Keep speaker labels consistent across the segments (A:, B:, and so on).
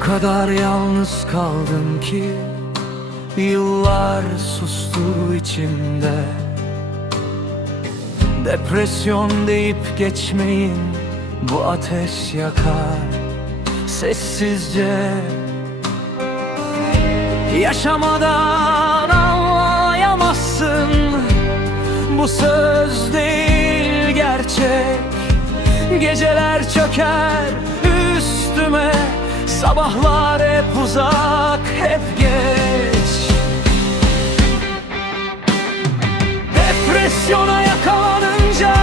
A: kadar yalnız kaldım ki Yıllar sustu içimde. Depresyon deyip geçmeyin Bu ateş yakar Sessizce. Yaşamadan anlayamazsın Bu söz değil gerçek. Geceler çöker Sabahlar hep uzak, hep geç. Depresyona yakalanınca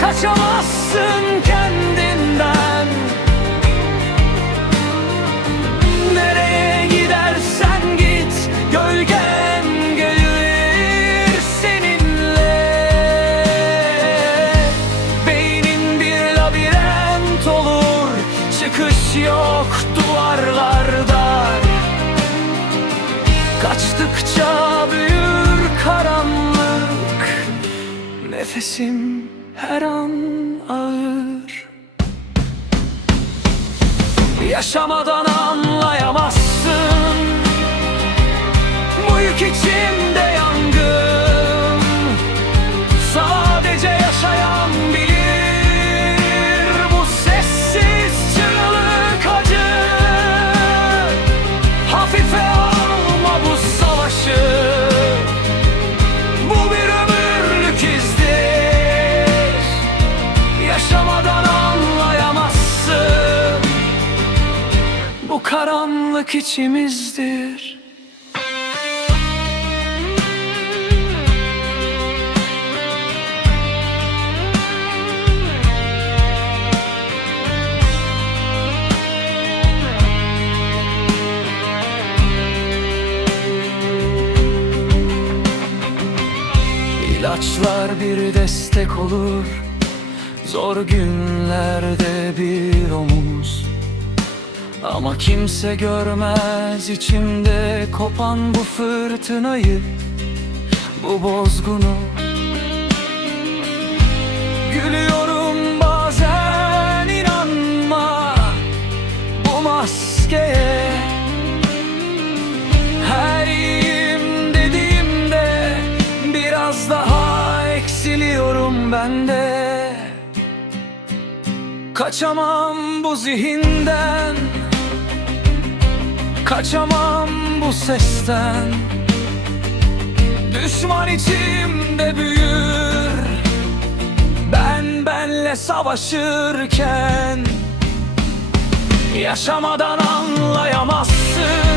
A: Kaçamazsın kendinden. Nereye gidersen git Gölgen Çıkış yok duvarlarda. Kaçtıkça büyür karanlık. Nefesim her an ağır. Yaşamadan anlayamazsın karanlık içimizdir. İlaçlar bir destek olur Zor günlerde bir omuz Ama kimse görmez içimde kopan bu fırtınayı Bu bozgunu. Gülüyorum bazen inanma Bu maskeye. Her iyiyim dediğimde Biraz daha eksiliyorum ben de Kaçamam bu zihinden Kaçamam bu sesten. Düşman içimde büyür. Ben benle savaşırken Yaşamadan anlayamazsın